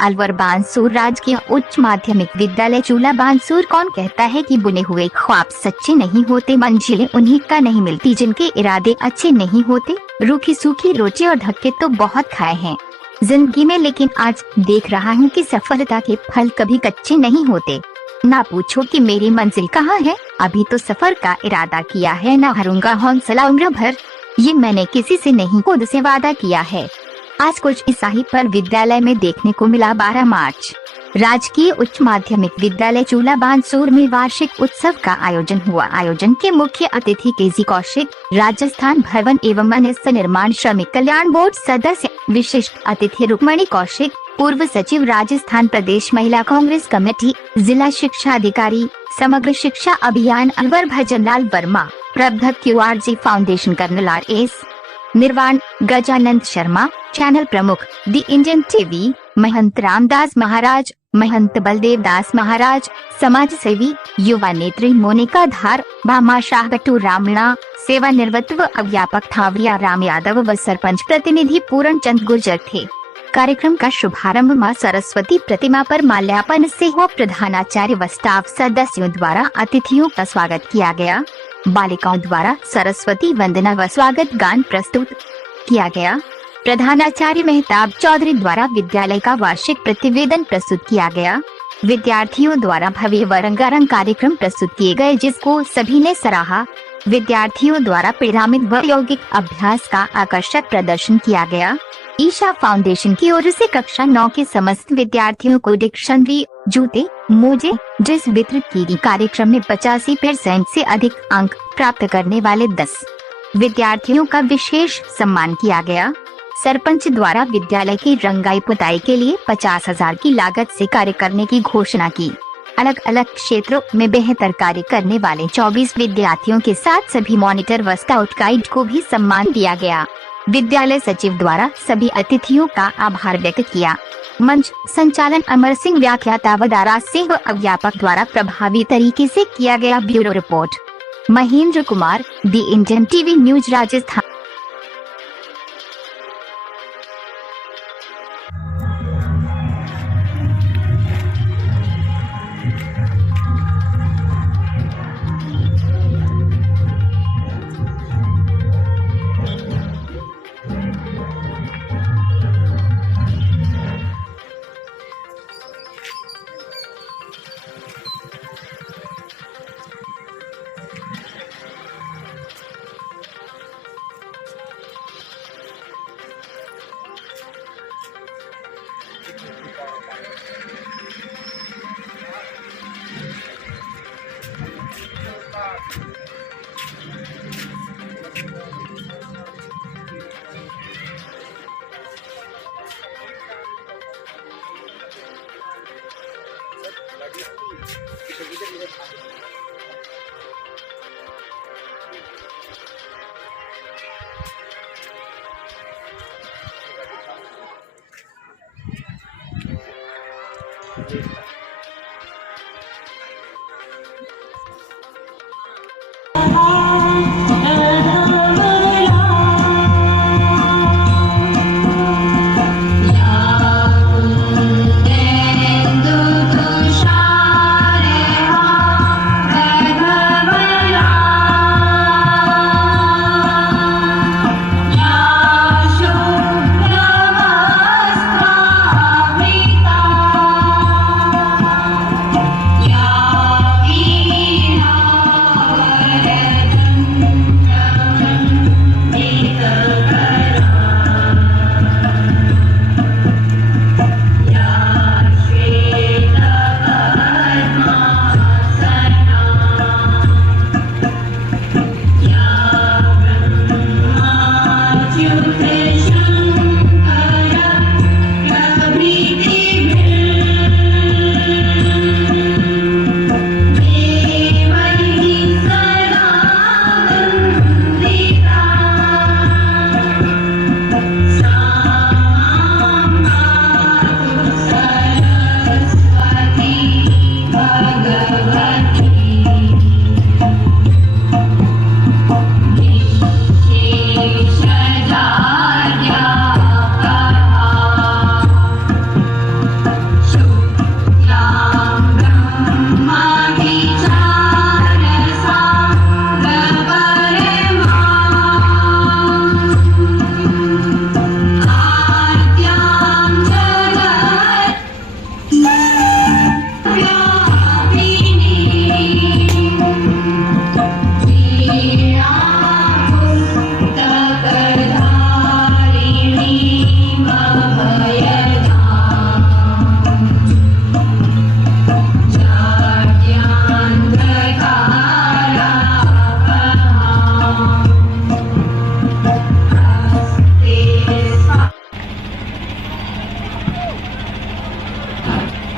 अलवर बानसूर राजकीय उच्च माध्यमिक विद्यालय चूला बानसूर। कौन कहता है कि बुने हुए ख्वाब सच्चे नहीं होते, मंजिलें उन्हीं का नहीं मिलती जिनके इरादे अच्छे नहीं होते। रूखी सूखी रोटी और धक्के तो बहुत खाए हैं जिंदगी में, लेकिन आज देख रहा हूँ कि सफलता के फल कभी कच्चे नहीं होते। ना पूछो कि मेरी मंजिल कहाँ है, अभी तो सफर का इरादा किया है, ना हारूंगा हौसला उम्र भर, ये मैंने किसी से नहीं खुद से वादा किया है। आज कुछ ऐसा ही पर विद्यालय में देखने को मिला। 12 मार्च राजकीय उच्च माध्यमिक विद्यालय चूला बानसूर में वार्षिक उत्सव का आयोजन हुआ। आयोजन के मुख्य अतिथि केजी कौशिक, राजस्थान भवन एवं मनुष्य निर्माण श्रमिक कल्याण बोर्ड सदस्य, विशिष्ट अतिथि रुक्मणी कौशिक, पूर्व सचिव राजस्थान प्रदेश महिला कांग्रेस कमेटी, जिला शिक्षा अधिकारी समग्र शिक्षा अभियान अलवर भजनलाल वर्मा, प्रबंधक QRG फाउंडेशन कर्नल RS निर्वाण, गजानंद शर्मा, चैनल प्रमुख दी इंडियन टीवी, महंत रामदास महाराज, महंत बलदेव दास महाराज, समाज सेवी युवा नेत्री मोनिका धार, भामा शाह बटू रामणा, सेवानिवृत्त व अध्यापक थावरिया राम यादव व सरपंच प्रतिनिधि पूर्ण चंद गुर्जर थे। कार्यक्रम का शुभारंभ मां सरस्वती प्रतिमा पर माल्यार्पण से हुआ। प्रधानाचार्य व स्टाफ सदस्यों द्वारा अतिथियों का स्वागत किया गया। बालिकाओं द्वारा सरस्वती वंदना व स्वागत गान प्रस्तुत किया गया। प्रधानाचार्य मेहताब चौधरी द्वारा विद्यालय का वार्षिक प्रतिवेदन प्रस्तुत किया गया। विद्यार्थियों द्वारा भव्य व रंगारंग कार्यक्रम प्रस्तुत किए गए, जिसको सभी ने सराहा। विद्यार्थियों द्वारा पिरामिड व यौगिक अभ्यास का आकर्षक प्रदर्शन किया गया। ईशा फाउंडेशन की ओर से कक्षा 9 के समस्त विद्यार्थियों को डिक्शनरी, जूते, मोजे, ड्रेस वितरित की गई। कार्यक्रम में 85% से अधिक अंक प्राप्त करने वाले 10 विद्यार्थियों का विशेष सम्मान किया गया। सरपंच द्वारा विद्यालय की रंगाई पुताई के लिए 50,000 की लागत से कार्य करने की घोषणा की। अलग अलग क्षेत्रों में बेहतर कार्य करने वाले 24 विद्यार्थियों के साथ सभी मॉनिटर व स्काउट गाइड को भी सम्मान दिया गया। विद्यालय सचिव द्वारा सभी अतिथियों का आभार व्यक्त किया। मंच संचालन अमर सिंह, व्याख्याता वदारा सिंह, अध्यापक द्वारा प्रभावी तरीके से किया गया। Bureau report Mahendra Kumar, the Indian TV news Rajasthan.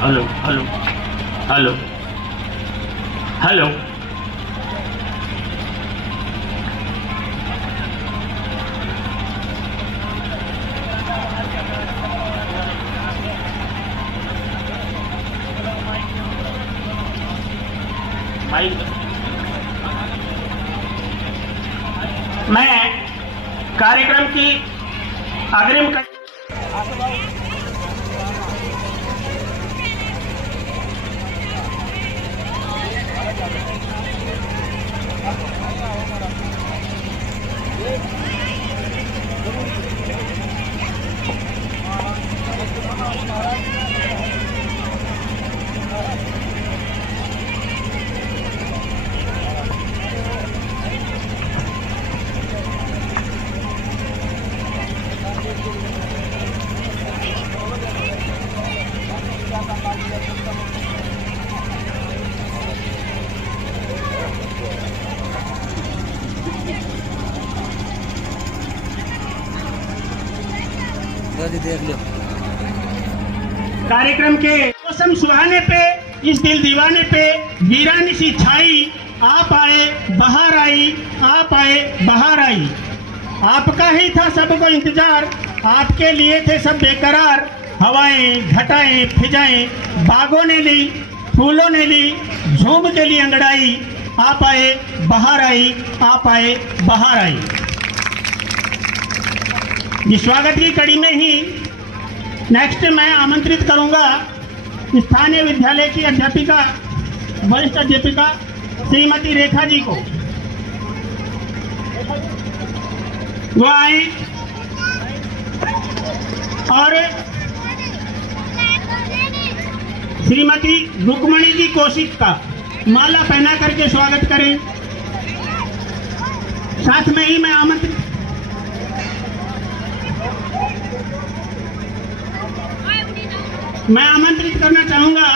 Hello hello hello hello. मैं कार्यक्रम की अग्रिम कार्यक्रम के मौसम सुहाने पे, इस दिल दीवाने पे वीरानी सी छाई, आप आए बाहर आई, आप आए बाहर आई। आपका ही था सबको इंतजार, आपके लिए थे सब बेकरार। हवाएं घटाएं फिजाएं बागों ने ली, फूलों ने ली, झूम चली अंगड़ाई। आप आए बाहर आई, आप आए बाहर आई। इस स्वागत की कड़ी में ही नेक्स्ट मैं आमंत्रित करूंगा स्थानीय विद्यालय की अध्यापिका, वरिष्ठ अध्यापिका श्रीमती रेखा जी को। वो आए और श्रीमती रुक्मणी जी कौशिक का माला पहना करके स्वागत करें। साथ में ही मैं आमंत्रित करना चाहूंगा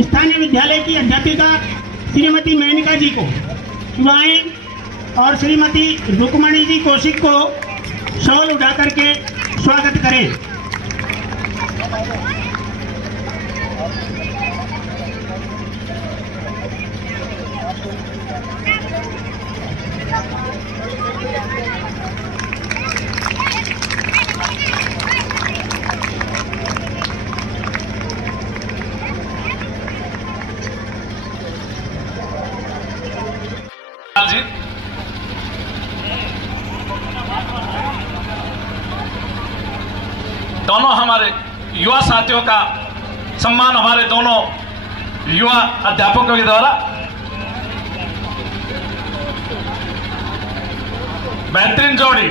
स्थानीय विद्यालय की अध्यापिका श्रीमती मेनका जी को। वह और श्रीमती रुक्मणी जी कौशिक को शॉल उठा करके स्वागत करें। जी दोनों हमारे युवा साथियों का सम्मान हमारे दोनों युवा अध्यापकों के द्वारा बेहतरीन जोड़ी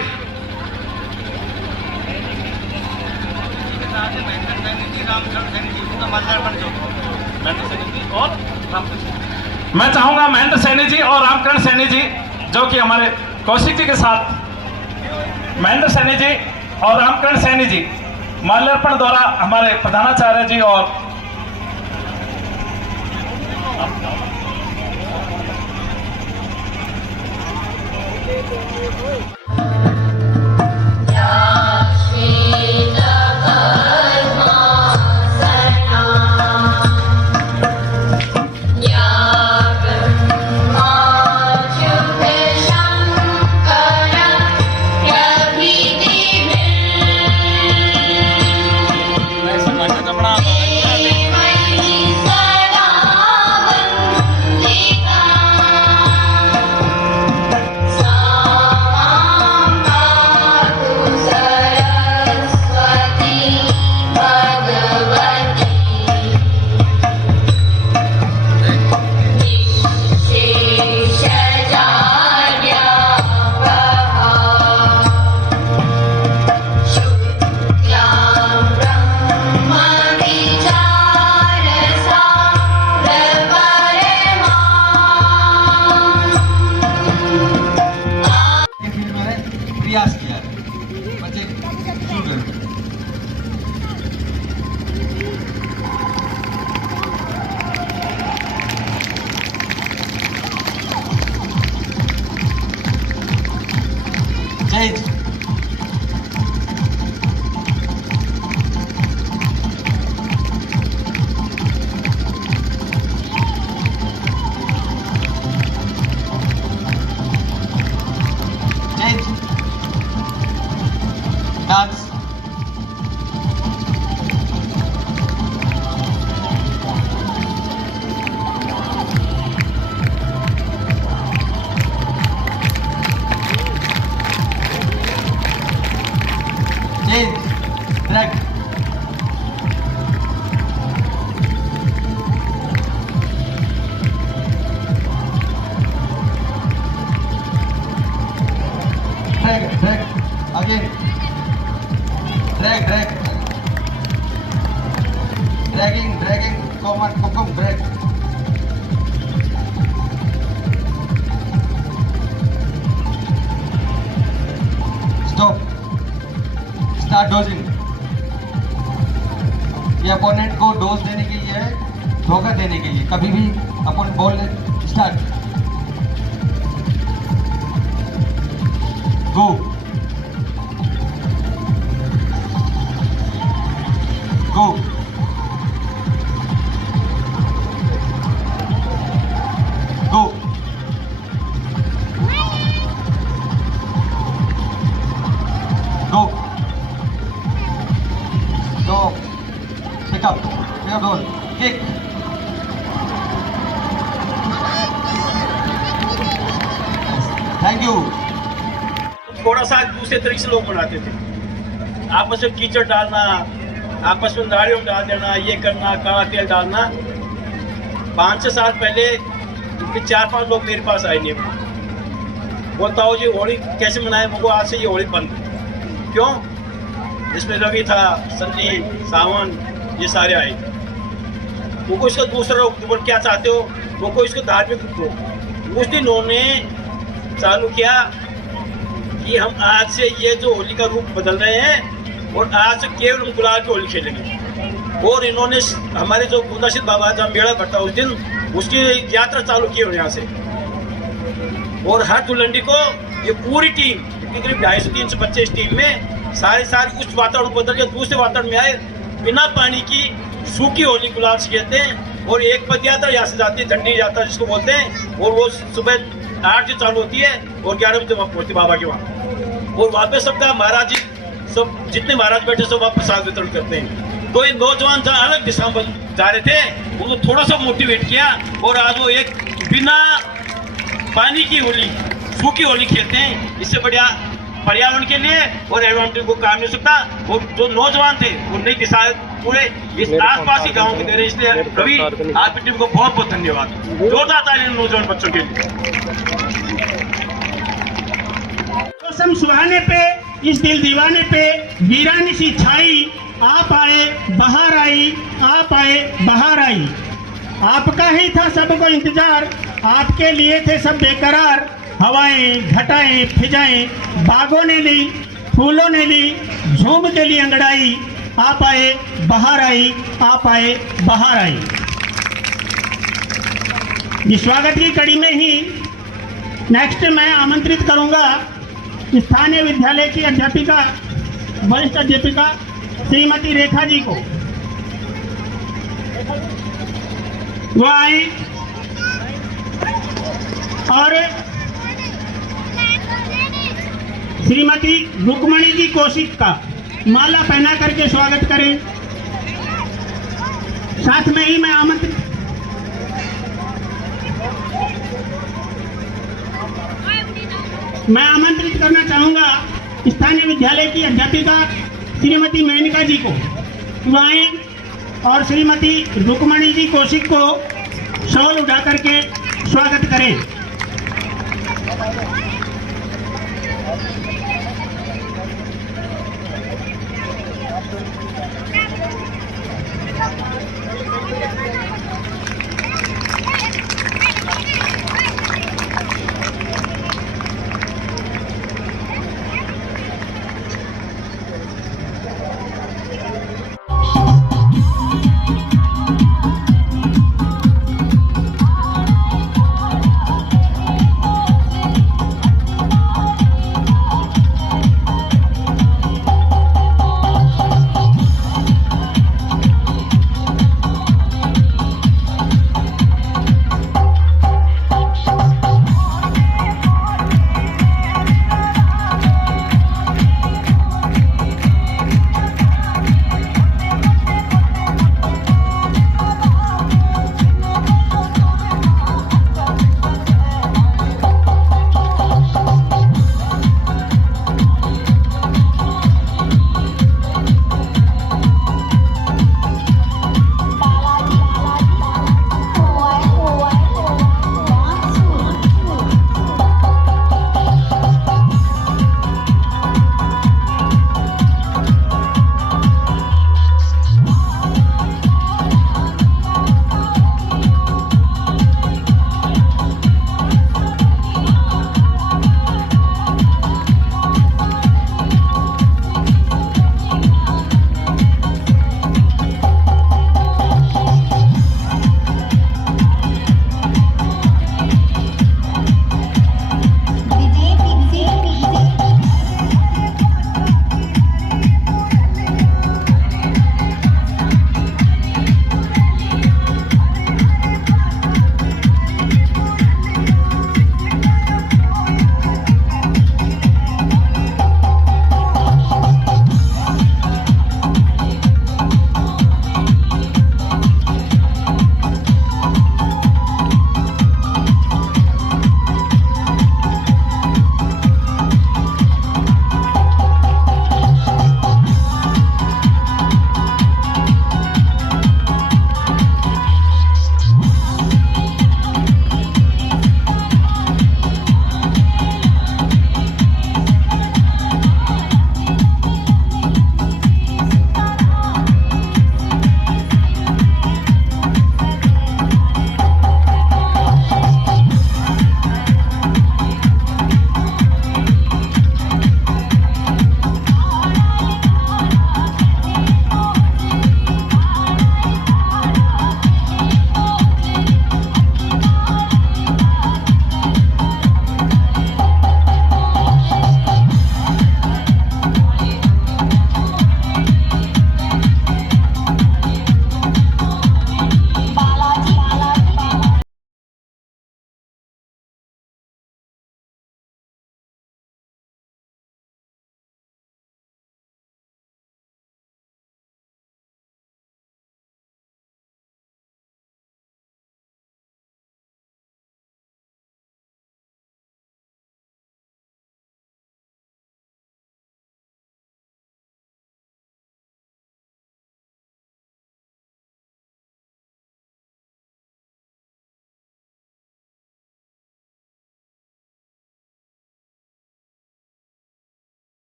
और मैं चाहूंगा महेंद्र सैनी जी और रामकरण सैनी जी, जो कि हमारे कौशिक जी के साथ महेंद्र सैनी जी और रामकरण सैनी जी माल्यार्पण द्वारा हमारे प्रधानाचार्य जी और dragging, come on, come, drag. Stop. Start dosing. ये अपोनेंट को डोज देने के लिए है, धोखा देने के लिए। कभी भी अपोनेंट बोल start, go, go, go, go, stop, pick up goal, kick, thank you. थोड़ा सा दूसरे तरीके से लोग बनाते थे, आपस में कीचड़ डालना, आपस में नारियों डाल देना, ये करना, काला तेल डालना। 5-6 साल पहले 4-5 लोग मेरे पास आए नहीं, बोलता हो जी होली कैसे मनाए, मुझको आज से ये होली बंद। क्यों? इसमें रवि था, सन्नी, सावन, ये सारे आए। वो इसको दूसरा लोग क्या चाहते हो, वो इसको धार्मिक को उस दिन उन्होंने चालू किया कि हम आज से ये जो होली का रूप बदल रहे हैं और आज से केवल हम गुलाल की होली खेलेंगे। और इन्होंने हमारे जो गुंदाशिद बाबा जहाँ मेला भरता उस दिन उसकी यात्रा चालू की यहाँ से। और हर दुलंडी को ये पूरी टीम करीब 250-300 बच्चे इस टीम में सारे उस वातावरण बदल के दूसरे वातावरण में आए, बिना पानी की सूखी होली गुलाल से खेलते हैं। और एक पद यात्रा यहाँ से जाती है, झंडी यात्रा जिसको बोलते हैं, और वो सुबह 8 बजे चालू होती है और 11 बजे वहाँ पहुँचती बाबा के वहाँ। और वहाँ पे सबका महाराज जी सब जितने महाराज बैठे सब वहाँ प्रसाद वितरण करते हैं। तो ये नौजवान जहाँ अलग दिशा में जा रहे थे उनको थोड़ा सा मोटिवेट किया और आज वो एक बिना पानी की होली, सूखी होली खेलते हैं। इससे बढ़िया पर्यावरण के लिए और एनवायरमेंट को काम नहीं हो सकता। वो जो नौजवान थे वो नई दिशा पूरे इस आसपास के गाँव के दे रहे, इसलिए रवि आपकी टीम को बहुत बहुत धन्यवाद। जोरदार ताली नौजवान बच्चों के लिए। मौसम सुहाने पे, इस दिल दीवाने पे वीरानी सी छाई, आप आए बाहर आई, आप आए बाहर आई। आपका ही था सबको इंतजार, आपके लिए थे सब बेकरार। हवाएं, घटाएं, फिजाएं बागों ने ली, फूलों ने ली, झूम के लिए अंगड़ाई। आप आए बाहर आई, आप आए बाहर आई। इस स्वागत की कड़ी में ही नेक्स्ट मैं आमंत्रित करूंगा स्थानीय विद्यालय की अध्यापिका, वरिष्ठ अध्यापिका श्रीमती रेखा जी को। वो आए और श्रीमती रुक्मणी जी कौशिक का माला पहना करके स्वागत करें। साथ में ही मैं आमंत्रित करना चाहूंगा स्थानीय विद्यालय की अध्यापिका श्रीमती मेनका जी को। वो आए और श्रीमती रुक्मणी जी कौशिक को शॉल उठा करके स्वागत करें।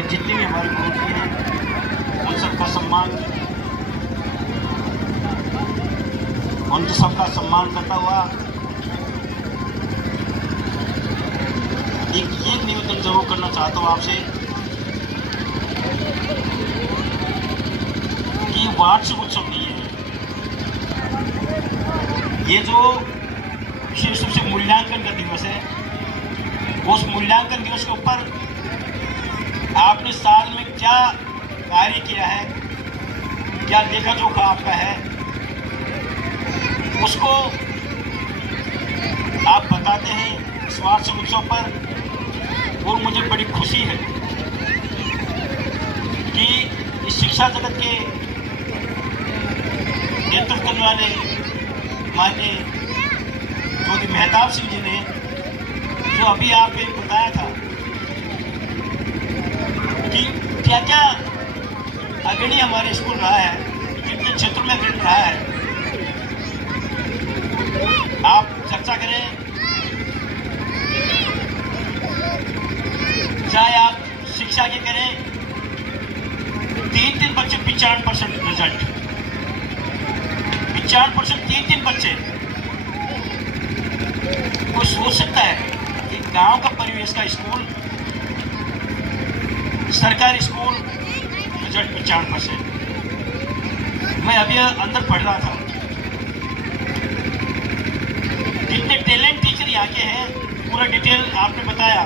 मैं जितने भी हमारे गुरु जी हैं उन सबका सम्मान, उन सबका सम्मान करता हुआ एक ये निवेदन जरूर करना चाहता हूँ आपसे कि वार्षिक उत्सव नहीं है ये, जो विशेष रूप से मूल्यांकन का दिवस है। उस मूल्यांकन दिवस के ऊपर आपने साल में क्या कार्य किया है, क्या लेखा जोखा आपका है, उसको आप बताते हैं इस वार्षिक उत्सव पर। और मुझे बड़ी खुशी है कि इस शिक्षा जगत के नेतृत्व करने वाले माननीय ज्योति मेहताब सिंह जी ने, जो अभी आपको बताया था कि क्या क्या अग्रणी हमारे स्कूल रहा है, किन किन क्षेत्रों में अग्रणी रहा है, आप चर्चा करें। चाहे आप शिक्षा के करें, 3 बच्चे 95% रिजल्ट, 95% 3 बच्चे। कोई सोच सकता है कि गांव का परिवेश का स्कूल, सरकारी स्कूल, रिजल्ट 95%। मैं अभी अंदर पढ़ रहा था, कितने टैलेंट टीचर यहाँ के हैं, पूरा डिटेल आपने बताया।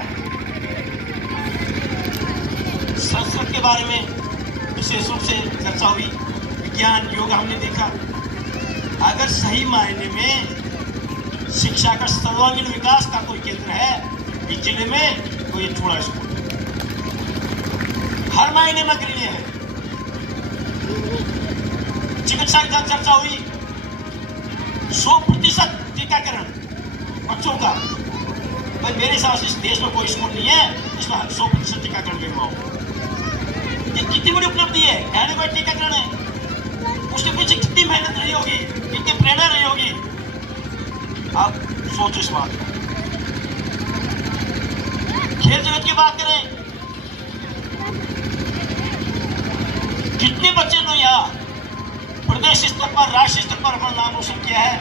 संस्कृत के बारे में विशेष रूप से चर्चा हुई, विज्ञान योग हमने देखा। अगर सही मायने में शिक्षा का सर्वांगीण विकास का कोई केंद्र है इस जिले में तो ये चूड़ा स्कूल हर मायने में अग्रणी है। चिकित्सा की चर्चा हुई, 100% टीकाकरण बच्चों का। भाई मेरे हिसाब से इस देश में कोई स्कूल नहीं है इसमें 100% टीकाकरण भी हुआ हो। ये कितनी बड़ी उपलब्धि है, कहने को टीकाकरण है, उसके पीछे कितनी मेहनत रही होगी, कितनी प्रेरणा रही होगी, आप सोचो इस बात को। खेल जगत की बात करें, कितने बच्चे ने यहाँ प्रदेश स्तर पर, राष्ट्रीय स्तर पर अपना नाम रोशन किया है।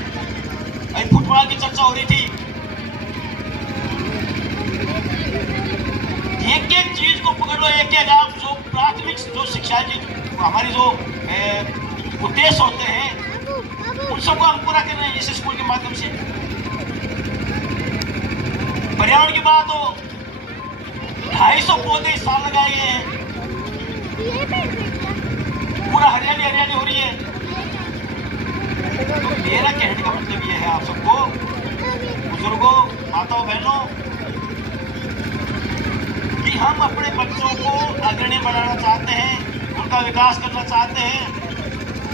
अभी फुटबॉल की चर्चा हो रही थी, एक एक चीज को पकड़ लो, एक एक आप जो प्राथमिक जो शिक्षा की हमारी जो उद्देश्य होते हैं उन सबको हम पूरा कर रहे हैं इस स्कूल के माध्यम से। पर्यावरण की बात हो, 250 पौधे इस साल लगाए गए हैं, पूरा हरियाली हरियाली हो रही है। तो मेरा कहने का मतलब ये है आप सबको, बुजुर्गों, माताओं, बहनों, कि हम अपने बच्चों को अग्रणी बनाना चाहते हैं, उनका विकास करना चाहते हैं,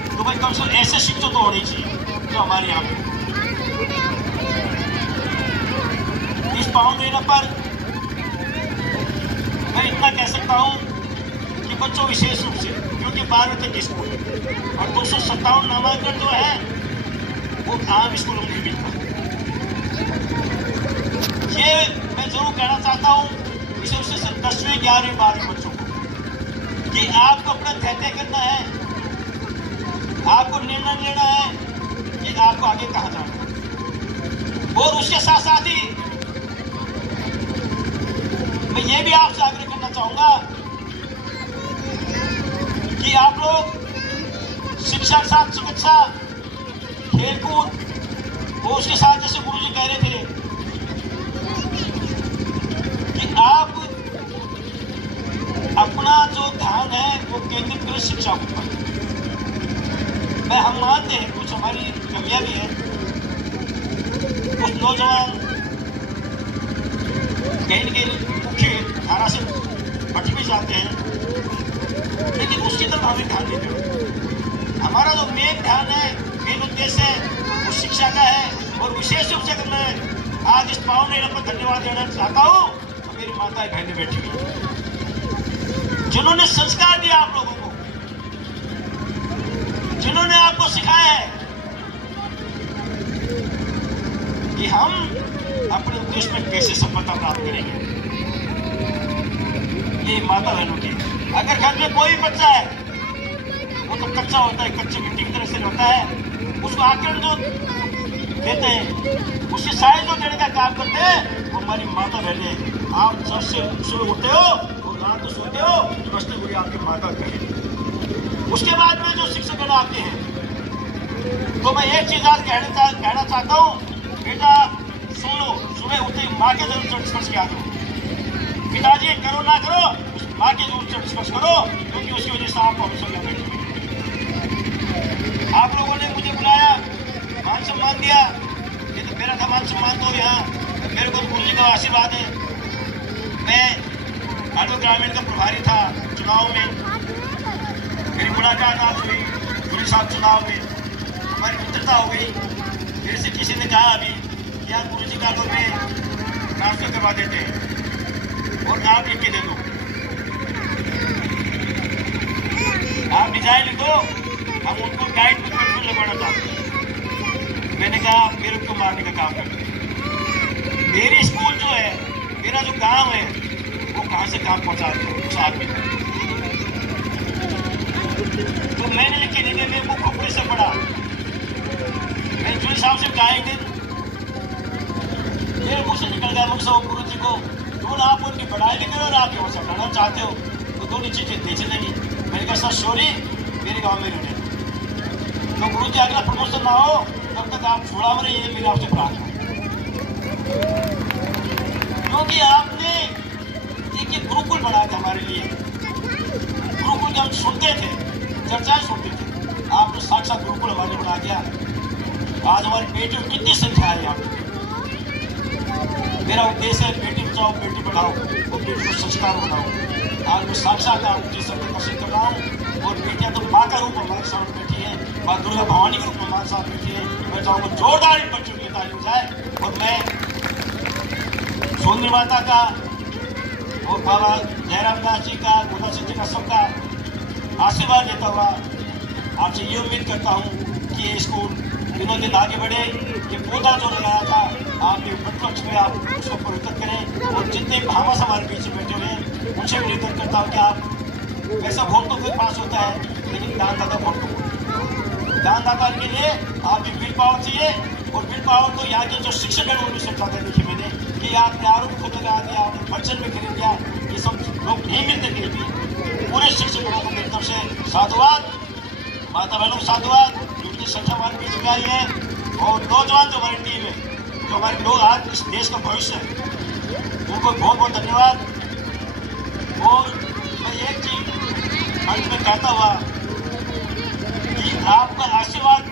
तो भाई कम से कम ऐसे शिक्षक तो होनी चाहिए जो हमारे यहाँ पे। इस पावन महीने पर मैं इतना कह सकता हूँ कि बच्चों विशेष रूप से, क्योंकि 12वीं तक स्कूल और 257 नामांकन जो है वो आम स्कूलों में नहीं मिलता। ये मैं जरूर कहना चाहता हूँ विशेष रूप से 10वीं, 11वीं, 12वीं बच्चों को कि आपको अपना तय करना है, आपको निर्णय लेना है कि आपको आगे कहाँ जाना है। और उसके साथ साथ ही मैं ये भी आपसे आग्रह करना चाहूंगा कि आप लोग शिक्षा के साथ चिकित्सा, खेलकूद और उसके साथ जैसे गुरुजी कह रहे थे कि आप अपना जो ध्यान है वो केंद्रित करें शिक्षा के ऊपर। हम मानते हैं कुछ हमारी कमियां भी हैं, कुछ नौजवान कहीं न कहीं मुख्य धारा से भटक भी जाते हैं, लेकिन उसकी तरफ हमें ध्यान देते हैं। हमारा जो मेन ध्यान है, मेन उद्देश्य है वो शिक्षा का है। और विशेष रूप से अगर मैं आज इस पावन महीने पर धन्यवाद देना चाहता हूँ तो मेरी माताएं बहनें बैठी हुई जिन्होंने संस्कार दिया आप लोगों को, जिन्होंने आपको सिखाया है कि हम अपने उद्देश्य में कैसे सफलता प्राप्त करेंगे। ये माता बहनों की। अगर घर में कोई बच्चा है वो तो कच्चा होता है, कच्चे मिट्टी की तरह से होता है, उसको आकरण जो देते हैं, उसकी साइज जो देने का काम करते हैं वो हमारी माता बहने। आप जब से सुबह उठते हो और रात को सोते हो, नमस्ते हुई आपकी माता कहे। उसके बाद में जो शिक्षक आते हैं, तो मैं एक चीज आज कहना चाहता हूँ, बेटा सुन लो, सुबह उठते ही माँ के जरूर स्पर्श किया करो। पिताजी करो ना करो, उस माँ के जरूर स्पर्श करो, क्योंकि उसकी वजह से आपको हमेशा यहाँ बैठे। आप लोगों ने मुझे बुलाया, मान सम्मान दिया, ये तो मेरा था मान सम्मान दो यहाँ, मेरे को गुरु जी का आशीर्वाद है। मैं आलू ग्रामीण का प्रभारी था चुनाव में, मेरी मुलाकात आज हुई गुरु साहब चुनाव में, हमारी मित्रता हो गई। मेरे से किसी ने कहा अभी कि आप गुरु जी का आलू में ट्रांसफर करवा देते हैं और नाम लिख के दे दो, आप डिजाइन लिख दो, हम उनको गाइड में लगवाना चाहते हैं। मैंने कहा मेरे को मारने का काम करते हैं। मेरी स्कूल जो है, मेरा जो गांव है, वो कहाँ से काम पहुंचा उस आदमी को। तो मैंने लिख के नहीं, मेरे को खोपड़ी से पड़ा। मैं जो साहब से कहा एक दिन, मेरे मुँह से निकल गया मुझसे गुरु जी को, तो आप उनकी बढ़ाई भी करो और आप यहाँ से बढ़ाना चाहते हो तो दोनों चीजें बेच देंगी। मैंने कहा सर सॉरी, मेरे गाँव में नहीं। तो गुरु जी अगला प्रमोशन ना हो तब तक आप छोड़ा मरे, ये मेरी आपसे प्रार्थना है। क्योंकि आपने एक गुरुकुल बनाया था हमारे लिए, गुरुकुल जब सुनते थे, चर्चाएं सुनते थे, आपने साक्षात गुरुकुल हमारे बना दिया। आज हमारी बेटियों की कितनी संख्या है यहाँ पे। मेरा उद्देश्य है बेटी बचाओ बेटी पढ़ाओ और बेटी को संस्कार बनाओ। आज मैं साक्षात आपके सबके दर्शन कर रहा हूँ, और बेटियां तो माँ का रूप हमारे सामने बैठी है, माँ दुर्गा भवानी के रूप में हमारे साथ बैठी है। मैं चाहूँगा जोरदार इन बच्चों की ताली हो जाए, और मैं सोनी माता का और बाबा जयराम दास जी का, गोदा सिंह जी का सबका आशीर्वाद लेता हुआ आपसे ये उम्मीद करता हूँ कि ये स्कूल दिनों दिन आगे बढ़े। ये पौधा जो लगाया था आपने वृक्ष में, आप उसको पवित्र करें, और जितने भामास हमारे बीच में बैठे हुए हैं उनसे निवेदन करता हूँ कि आप ऐसा वोट तो फिर पास होता है, लेकिन दानदाता वोट तो दानदाता के लिए आपकी विल पावर चाहिए। और विल पावर तो यहाँ के जो शिक्षक हैं उन्होंने समझाते हैं, देखिए मैंने कि आपने आरोप को लगा दिया, आपने फंक्शन में खरीद दिया, ये सब लोग नहीं मिलते कहीं भी। पूरे शिक्षकों को मेरी तरफ से साधुवाद, माता बहनों को साधुवाद, जिनकी संख्या हमारे बीच में आई है, और नौजवान जो हमारी टीम है, जो हमारे लोग आज इस देश का भविष्य है, उनको बहुत बहुत धन्यवाद। और मैं एक चीज अंत में कहता हुआ कि आपका आशीर्वाद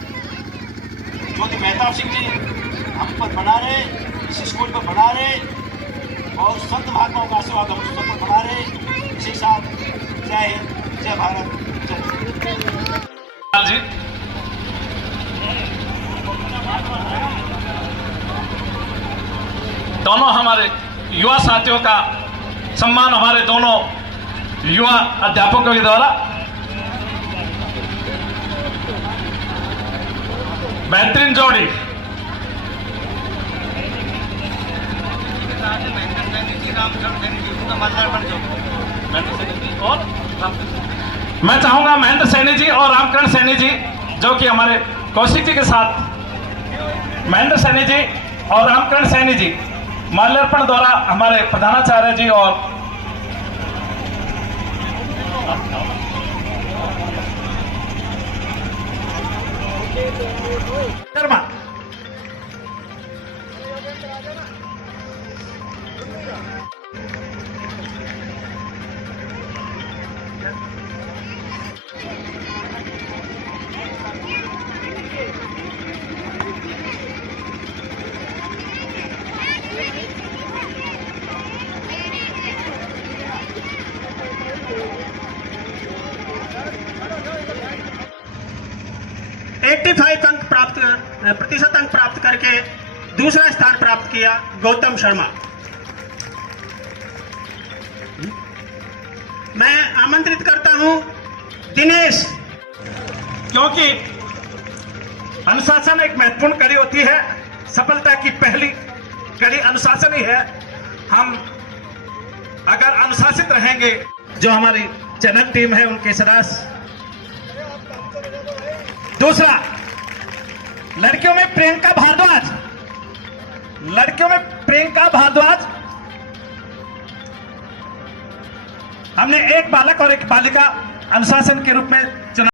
ज्योति मेहताब सिंह जी हम पर बना रहे, इस स्कूल पर बना रहे, और संत महात्माओं का आशीर्वाद हम सब पर बना रहे। इसी के साथ जय हिंद, जय भारत, जय जी। दोनों हमारे युवा साथियों का सम्मान हमारे दोनों युवा अध्यापकों के द्वारा बेहतरीन जोड़ी और मैं चाहूंगा महेंद्र सैनी जी और रामकरण सैनी जी, जो कि हमारे कौशिक जी के साथ महेंद्र सैनी जी और रामकरण सैनी जी माल्यार्पण द्वारा हमारे प्रधानाचार्य जी और शर्मा प्रतिशत अंक प्राप्त करके दूसरा स्थान प्राप्त किया गौतम शर्मा। मैं आमंत्रित करता हूं दिनेश, क्योंकि अनुशासन एक महत्वपूर्ण कड़ी होती है। सफलता की पहली कड़ी अनुशासन ही है। हम अगर अनुशासित रहेंगे, जो हमारी चयन टीम है उनके सदस्य। दूसरा, लड़कियों में प्रियंका भारद्वाज, लड़कियों में प्रियंका भारद्वाज, हमने एक बालक और एक बालिका अनुशासन के रूप में चुना।